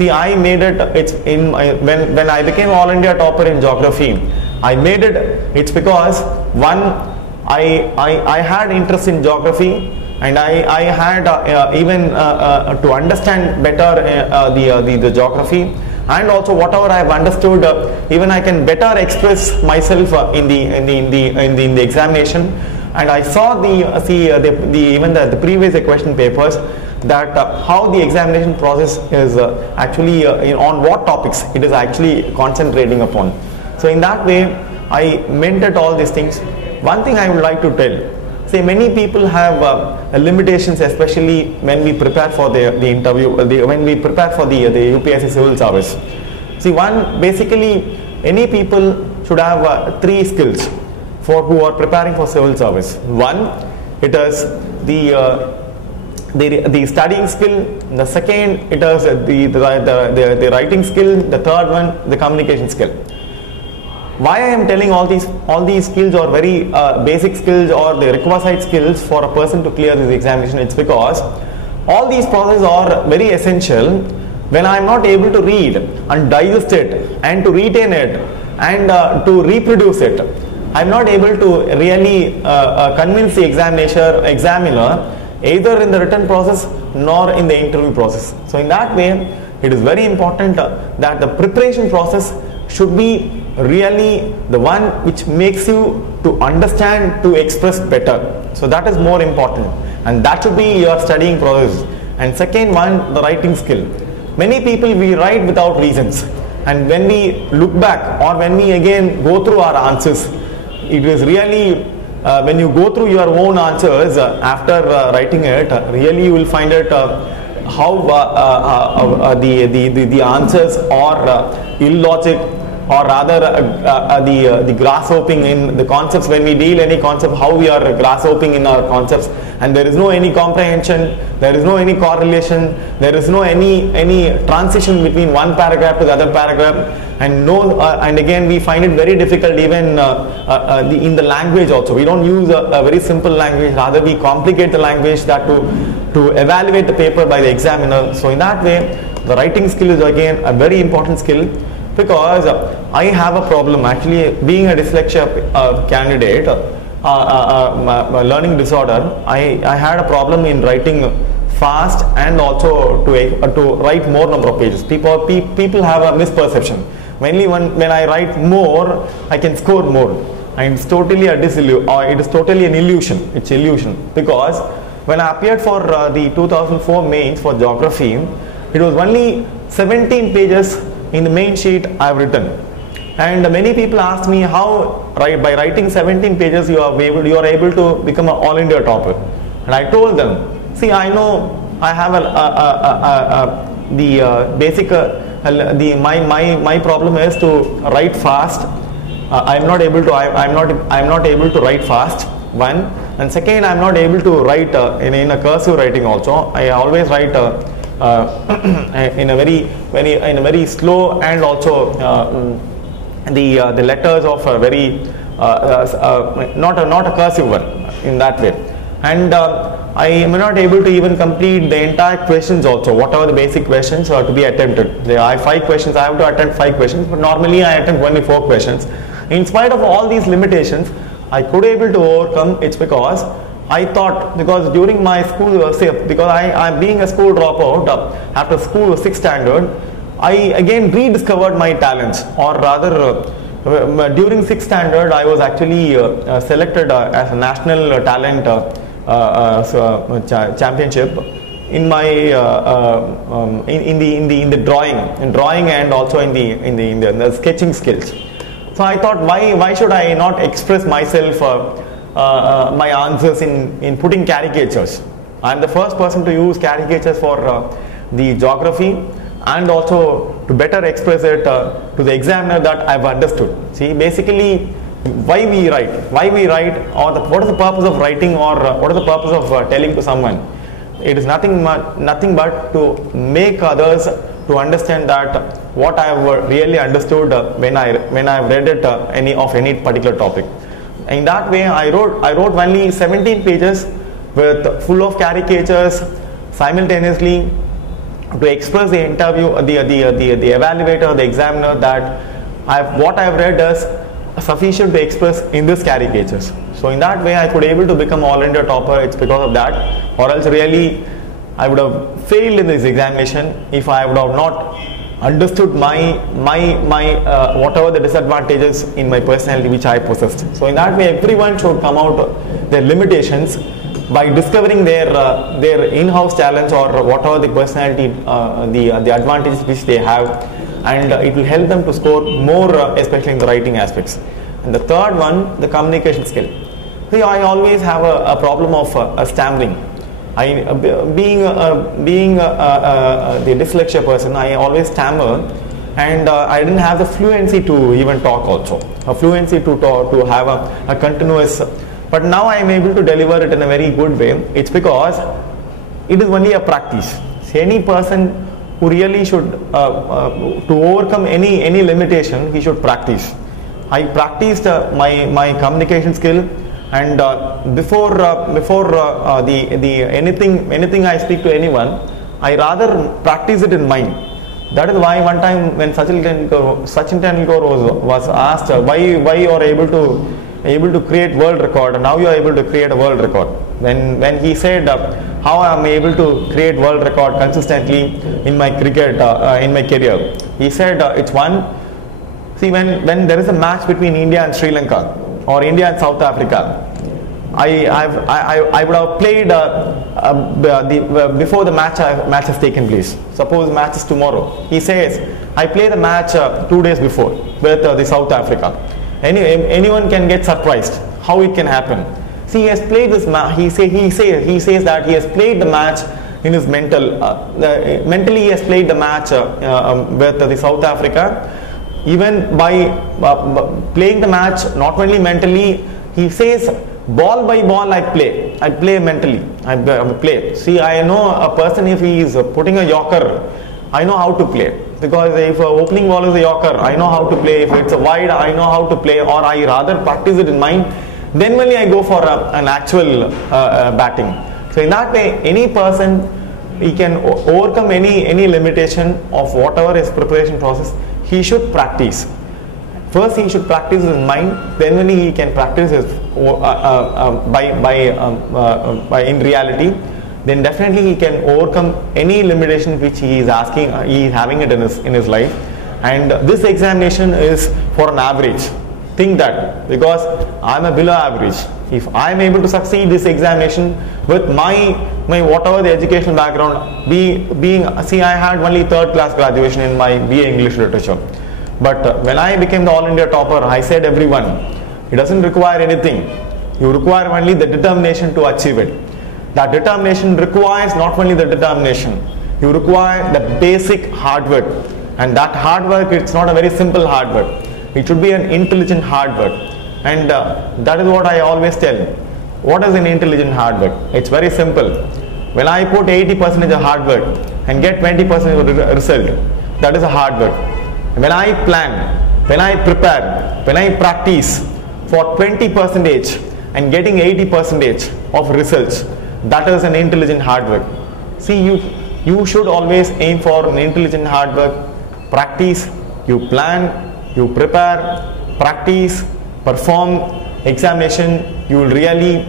See, I made it, it's in my, when I became all India topper in geography, I made it, it's because one, I had interest in geography, and I had even to understand better the geography, and also whatever I have understood, even I can better express myself in the examination. And I saw even the previous question papers, that how the examination process is actually on what topics it is actually concentrating upon. So in that way, I mentored all these things. One thing I would like to tell, say many people have limitations, especially when we prepare for the interview, when we prepare for the UPSC civil service. See, one, basically any people should have 3 skills for who are preparing for civil service. One, it is the studying skill. The second, it is the writing skill. The third one, the communication skill. Why I am telling all these skills are very basic skills or the requisite skills for a person to clear this examination? It's because all these processes are very essential. When I am not able to read and digest it and to retain it and to reproduce it, I am not able to really convince the examiner either in the written process nor in the interview process. So in that way, it is very important that the preparation process should be really the one which makes you to understand, to express better. So that is more important, and that should be your studying process. And second one, the writing skill. Many people, we write without reasons, and when we look back or when we again go through our answers, it is really when you go through your own answers after writing it, really you will find it how the answers are illogic, or rather the grasshopping in the concepts. When we deal any concept, how we are grasshopping in our concepts, and there is no any comprehension, there is no any correlation, there is no any transition between one paragraph to the other paragraph, and and again we find it very difficult even in the language also. We don't use a very simple language, rather we complicate the language that to evaluate the paper by the examiner. So in that way, the writing skill is again a very important skill, because I have a problem actually being a dyslexia candidate, learning disorder. I had a problem in writing fast and also to write more number of pages. People have a misperception. Mainly when I write more, I can score more, and it's totally it is totally an illusion. It's illusion, because when I appeared for the 2004 mains for geography, it was only 17 pages in the main sheet I have written, and many people asked me how by writing 17 pages you are able to become an all India topper. And I told them, see, I know I have the basic my problem is to write fast. I'm not able to write fast, one, and second, I'm not able to write in a cursive writing also. I always write in a very slow, and also the letters of a very not a cursive one in that way. And I am not able to even complete the entire questions also, whatever the basic questions are to be attempted. There are 5 questions, I have to attempt 5 questions, but normally I attempt only 4 questions. In spite of all these limitations, I could able to overcome. It's because I thought, because during my school, because I being a school dropout, after school 6th standard, I again rediscovered my talents, or rather during 6th standard, I was actually selected as a national talent championship in my in the drawing and also in the sketching skills. So I thought, why should I not express myself, my answers in putting caricatures? I am the first person to use caricatures for the geography, and also to better express it to the examiner that I have understood. See, basically, why we write, or what is the purpose of writing, or what is the purpose of telling to someone? It is nothing but to make others to understand that what I have really understood when I have read it any particular topic. In that way, I wrote only 17 pages with full of caricatures simultaneously, to express the interview, the evaluator, the examiner, that what I've read is sufficient to express in this caricatures. So in that way I could able to become all India topper. It's because of that, or else really I would have failed in this examination if I would have not understood my whatever the disadvantages in my personality which I possessed. So in that way everyone should come out their limitations by discovering their in-house talents or whatever the personality, the advantages which they have, and it will help them to score more, especially in the writing aspects. And the third one, the communication skill. See, I always have a problem of stammering. Being the dyslexia person, I always stammer, and I didn't have the fluency to even talk also, a fluency to talk, to have a continuous. But now I am able to deliver it in a very good way. It's because it is only a practice. So any person who really should to overcome any limitation, he should practice. I practiced my communication skill, and before anything I speak to anyone, I rather practice it in mind. That is why one time when Sachin Tendulkar was asked why you are able to create world record, and now you are able to create a world record. When he said how I am able to create world record consistently in my cricket in my career, he said it's one. See, when there is a match between India and Sri Lanka or India and South Africa, I would have played before the match has taken place. Suppose the match is tomorrow. He says I play the match 2 days before with the South Africa. Anyone can get surprised how it can happen. See, he has played this match. He says that he has played the match in his mentally he has played the match with the South Africa. Even by playing the match, not only mentally, he says ball by ball I play mentally, I play. See, I know a person, if he is putting a yorker, I know how to play, because if opening ball is a yorker, I know how to play. If it's a wide, I know how to play, or I rather practice it in mind, then only I go for an actual batting. So in that way, any person, he can overcome any limitation of whatever his preparation process. He should practice. First, he should practice his mind. Then, when he can practice his by in reality, then definitely he can overcome any limitation which he is having it in his life. And this examination is for an average. Think that, because I am a below average. If I am able to succeed this examination with my whatever the educational background, see, I had only 3rd class graduation in my BA English Literature. But when I became the All India topper, I said everyone, it doesn't require anything. You require only the determination to achieve it. That determination requires not only the determination, you require the basic hard work. And that hard work, it's not a very simple hard work. It should be an intelligent hard work. And that is what I always tell. What is an intelligent hard work? It's very simple. When I put 80% of hard work and get 20% of the result, that is a hard work. When I plan, when I prepare, when I practice for 20% and getting 80% of results, that is an intelligent hard work. See, you should always aim for an intelligent hard work. Practice, you plan, you prepare, practice, perform examination. You will really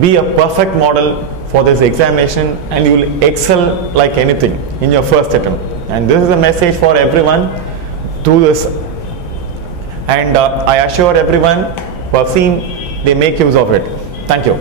be a perfect model for this examination, and you will excel like anything in your first attempt. And this is a message for everyone through this. And I assure everyone who have seen, they make use of it. Thank you.